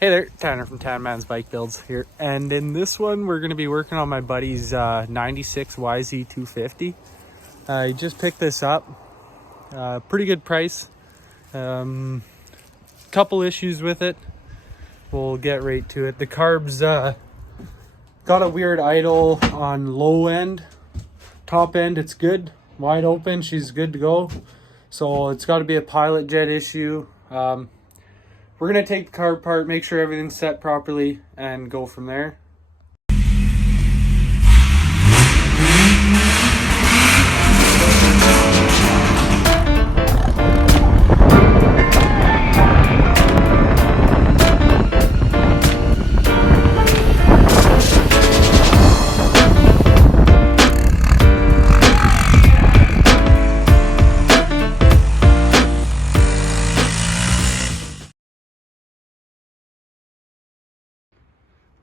Hey there, Tanner from Tan Man's Bike Builds here, and in this one we're going to be working on my buddy's 96 YZ250. I just picked this up, pretty good price, couple issues with it. We'll get right to it. The carb's got a weird idle on low end. Top end it's good, wide open, she's good to go. So it's got to be a pilot jet issue. We're going to take the car apart, make sure everything's set properly, and go from there.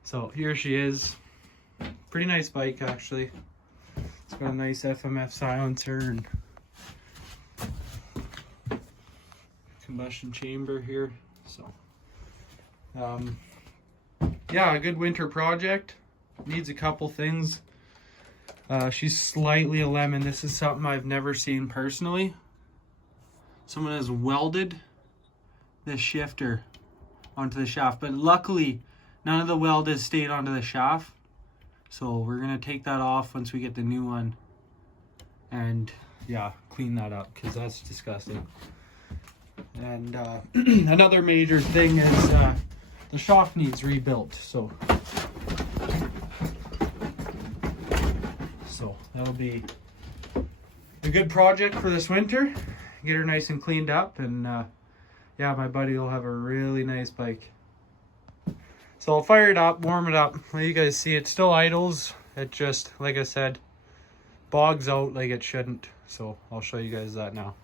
So here she is. Pretty nice bike actually. It's got a nice FMF silencer and combustion chamber here. So yeah, a good winter project. Needs a couple things. She's slightly a lemon. This is something I've never seen personally. Someone has welded the shifter onto the shaft, but luckily none of the weld has stayed onto the shaft. So we're gonna take that off once we get the new one and yeah, clean that up because that's disgusting. And another major thing is the shaft needs rebuilt. So that'll be a good project for this winter. Get her nice and cleaned up, and yeah, my buddy will have a really nice bike. So I'll fire it up, warm it up, let you guys see it still idles. It just, like I said, bogs out like it shouldn't. So I'll show you guys that now.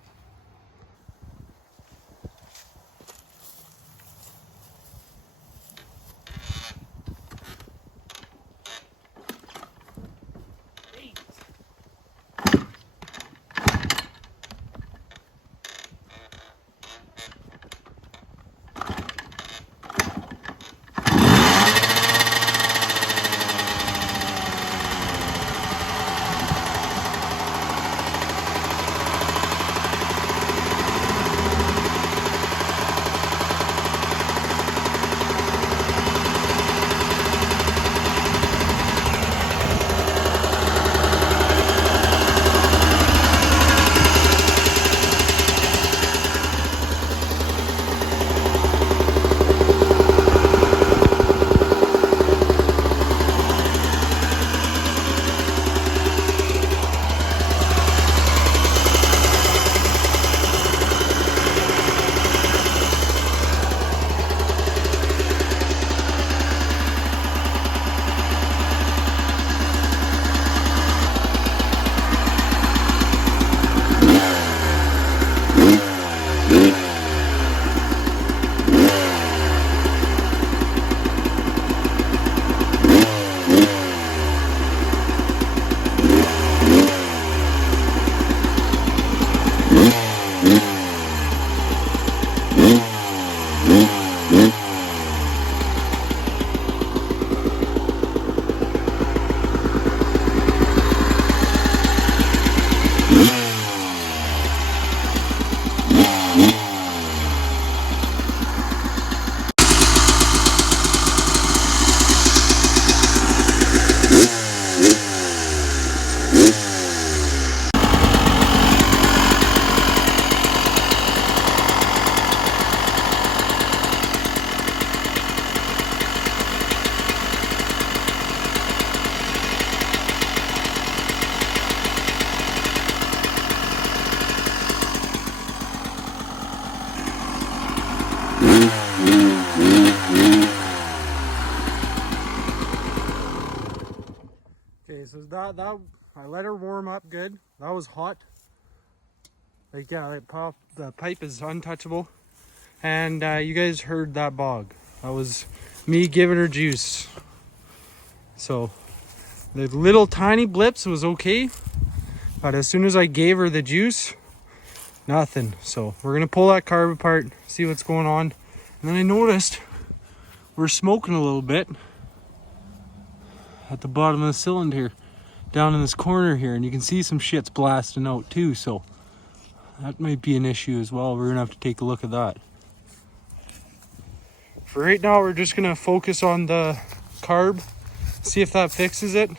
Okay, so that I let her warm up good. That was hot. Like yeah, the pipe is untouchable. And you guys heard that bog. That was me giving her juice. So the little tiny blips was okay, but as soon as I gave her the juice, nothing. So we're gonna pull that carb apart, see what's going on. And then I noticed we're smoking a little bit at the bottom of the cylinder here, down in this corner here, and you can see some shit's blasting out too, so that might be an issue as well. We're gonna have to take a look at that. For right now, we're just gonna focus on the carb, see if that fixes it.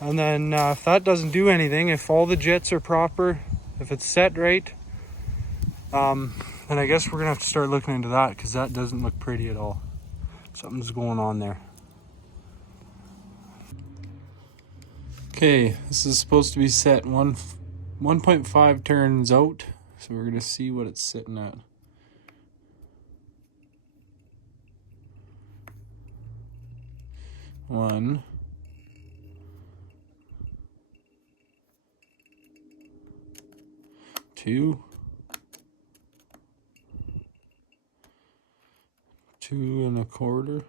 And then if that doesn't do anything, if all the jets are proper, if it's set right, then I guess we're gonna have to start looking into that, because that doesn't look pretty at all. Something's going on there. Okay, this is supposed to be set 1.5 turns out, so we're gonna see what it's sitting at. One. Two. 2.25.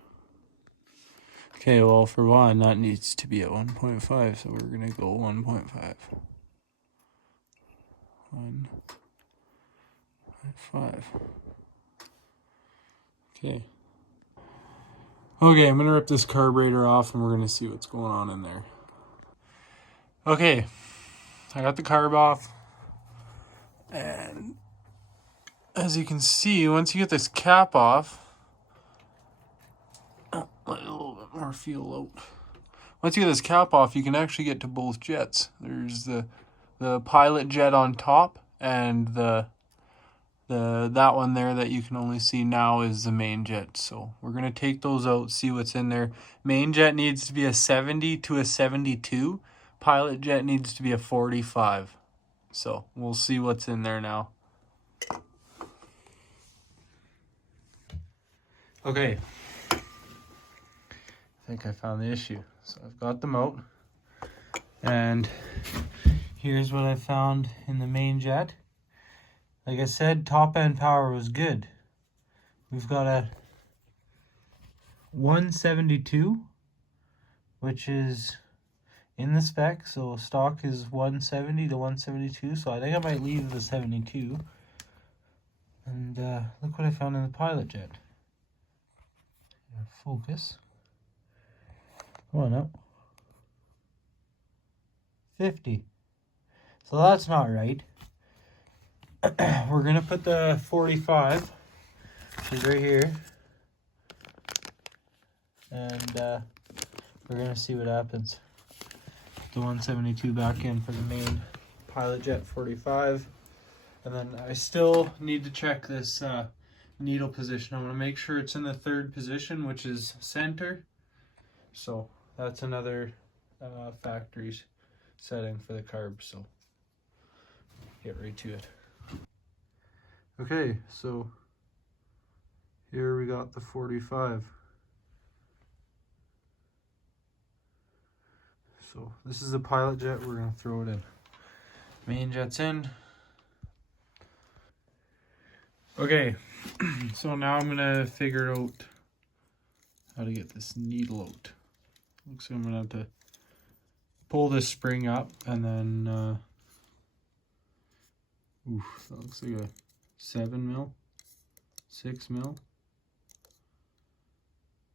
Okay, well, for one, that needs to be at 1.5, so we're gonna go 1.5. 1.5. Okay. Okay, I'm gonna rip this carburetor off and we're gonna see what's going on in there. Okay, I got the carb off, and as you can see, once you get this cap off, let a little bit more fuel out. Once you get this cap off, you can actually get to both jets. There's the pilot jet on top, and that one there that you can only see now is the main jet. So we're gonna take those out, see what's in there. Main jet needs to be a 70 to a 72. Pilot jet needs to be a 45. So we'll see what's in there now. Okay. I think I found the issue. So I've got them out. And here's what I found in the main jet. Like I said, top end power was good. We've got a 172, which is in the spec. So stock is 170 to 172. So I think I might leave the 72. And look what I found in the pilot jet. Focus. Come on up. 50. So that's not right. We're gonna put the 45, which is right here, and we're gonna see what happens. Put the 172 back in for the main pilot jet 45, and then I still need to check this needle position. I want to make sure it's in the third position, which is center. So that's another factory setting for the carb. So get right to it. Okay, so here we got the 45. So this is the pilot jet, we're gonna throw it in. Main jet's in. Okay, so now I'm gonna figure out how to get this needle out. Looks like I'm gonna have to pull this spring up and then, that looks like a 7 mil, 6 mil.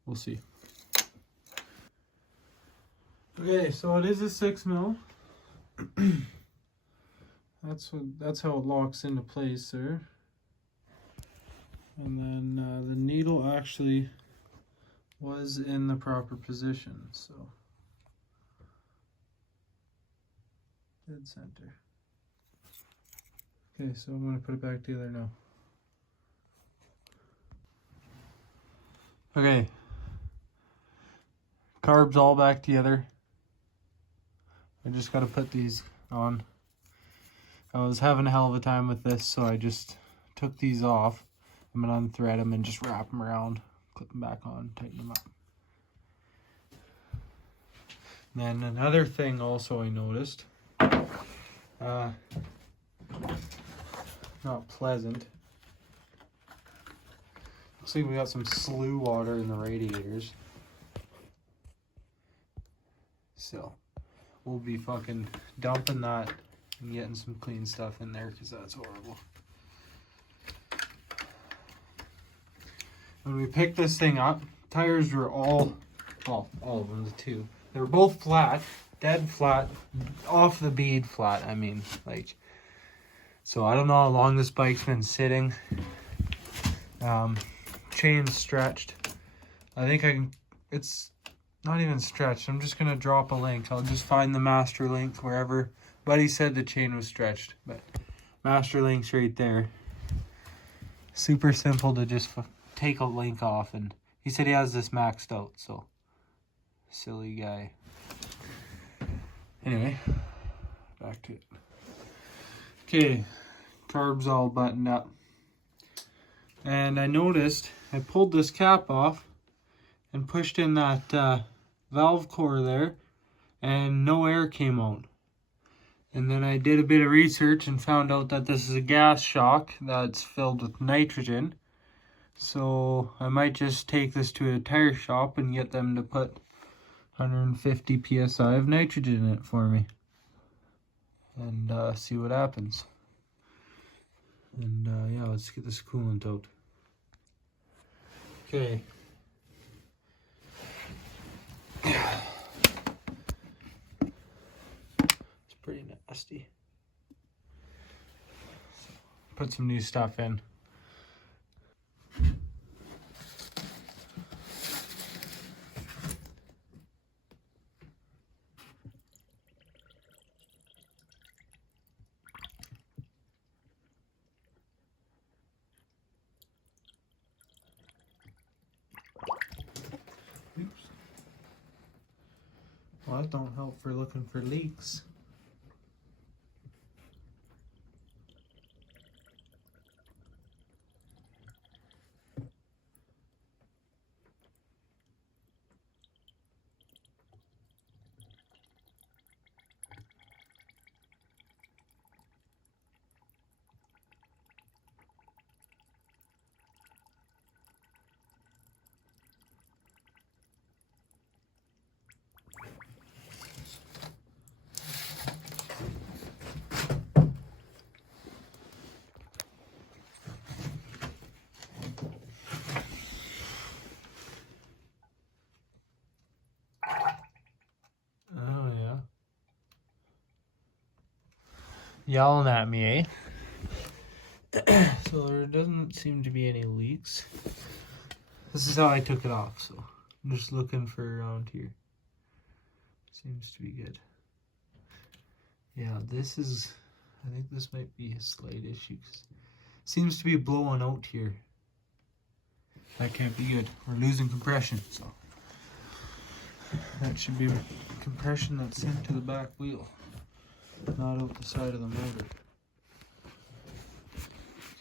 We'll see. Okay, so it is a 6 mil. That's how it locks into place there. And then the needle actually was in the proper position, so dead center. Okay, so I'm going to put it back together now. Okay, carbs all back together. I just got to put these on. I was having a hell of a time with this, so I just took these off. I'm going to unthread them and just wrap them around, clip them back on, tighten them up. Then another thing also I noticed, not pleasant. Looks like we got some slue water in the radiators. So we'll be fucking dumping that and getting some clean stuff in there, because that's horrible. when we picked this thing up, tires were all of them, the two. They were both flat, dead flat, off the bead flat. I mean, like, so I don't know how long this bike's been sitting. Chain's stretched. I think I can, it's not even stretched. I'm just gonna drop a link. I'll just find the master link wherever. Buddy said the chain was stretched, but master link's right there. Super simple to just take a link off, and he said he has this maxed out, so silly guy. Anyway, back to it. Okay, carb's all buttoned up. And I noticed I pulled this cap off and pushed in that valve core there, and no air came out. And then I did a bit of research and found out that this is a gas shock that's filled with nitrogen. So I might just take this to a tire shop and get them to put 150 psi of nitrogen in it for me. And see what happens. And yeah, let's get this coolant out. Okay. It's pretty nasty. Put some new stuff in. Oops. Well, that don't help for looking for leaks. Yelling at me, eh? So there doesn't seem to be any leaks. This is how I took it off, so I'm just looking for around here. Seems to be good. Yeah, this is, I think this might be a slight issue, 'cause it seems to be blowing out here. That can't be good. We're losing compression, so that should be compression that's sent to the back wheel, not out the side of the motor.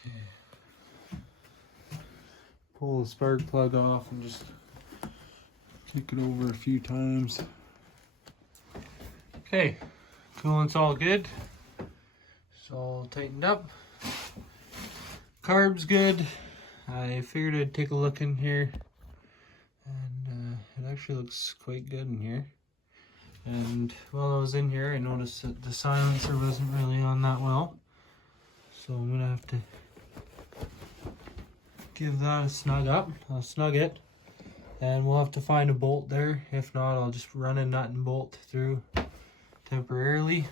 Okay. Pull the spark plug off and just kick it over a few times. Okay, coolant's all good. It's all tightened up. Carb's good. I figured I'd take a look in here, and it actually looks quite good in here. And while I was in here, I noticed that the silencer wasn't really on that well, so I'm gonna have to give that a snug up. I'll snug it, and we'll have to find a bolt there. If not, I'll just run a nut and bolt through temporarily.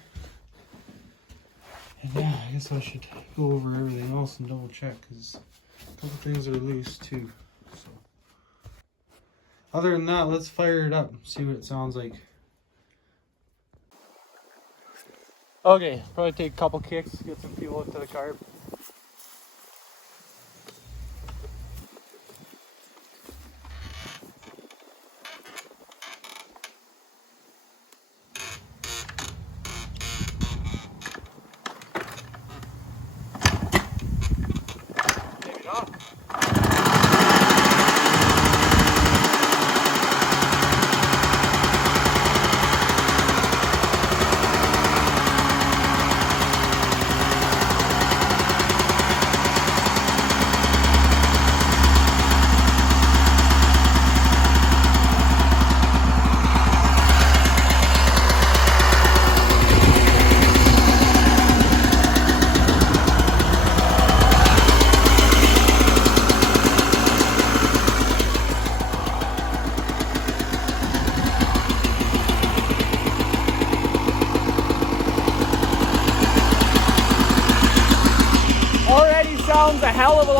And yeah, I guess I should go over everything else and double check, because a couple things are loose too. So other than that, let's fire it up, see what it sounds like. Okay, probably take a couple kicks, get some fuel into the carb. Take it off.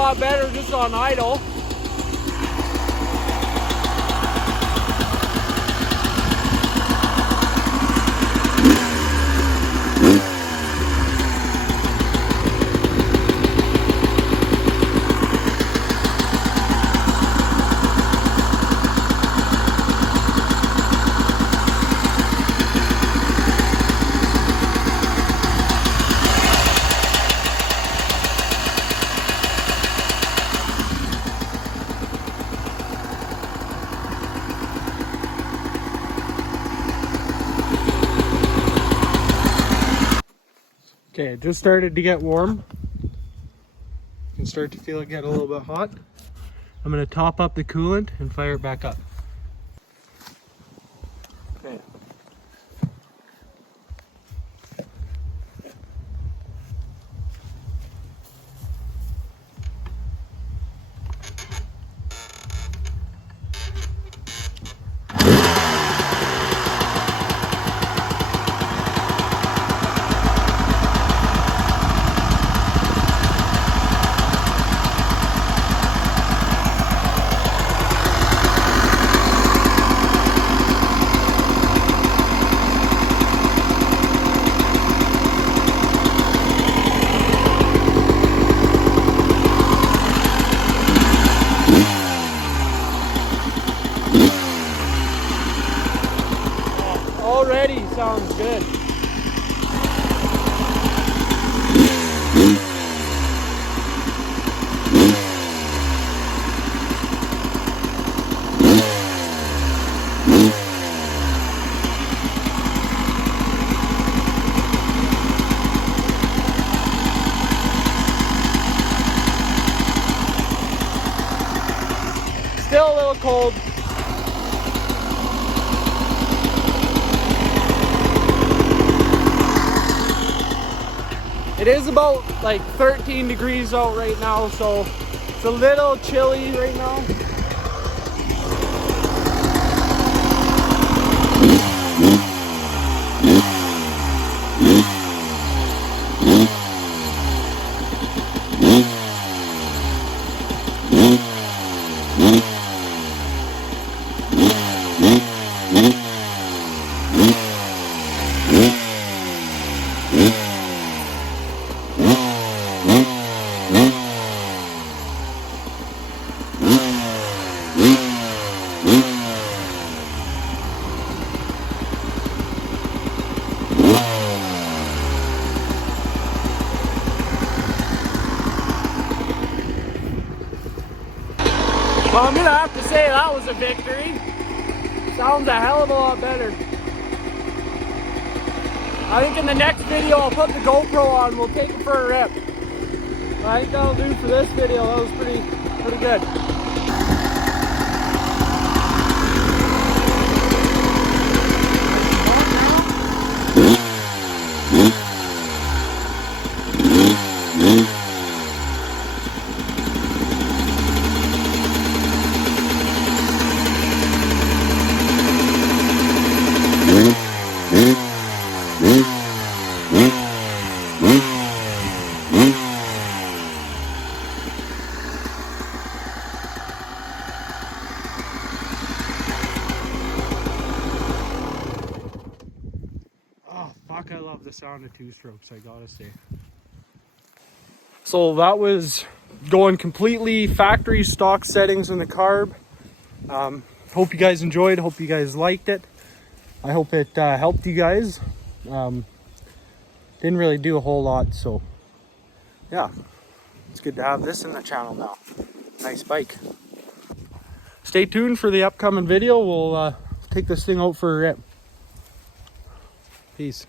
lot better just on idle. Okay, it just started to get warm. You can start to feel it get a little bit hot. I'm going to top up the coolant and fire it back up. Okay. Already sounds good. Still a little cold. It is about like 13 degrees out right now, so it's a little chilly right now. Well, I'm gonna have to say that was a victory. Sounds a hell of a lot better. I think in the next video I'll put the GoPro on, we'll take it for a rip. I think that'll do for this video. That was pretty good. I love the sound of two strokes, I gotta say. So that was going completely factory stock settings in the carb. Hope you guys enjoyed, hope you guys liked it. I hope it helped you guys. Didn't really do a whole lot, so yeah, it's good to have this in the channel now. Nice bike. Stay tuned for the upcoming video. We'll take this thing out for a rip. Peace.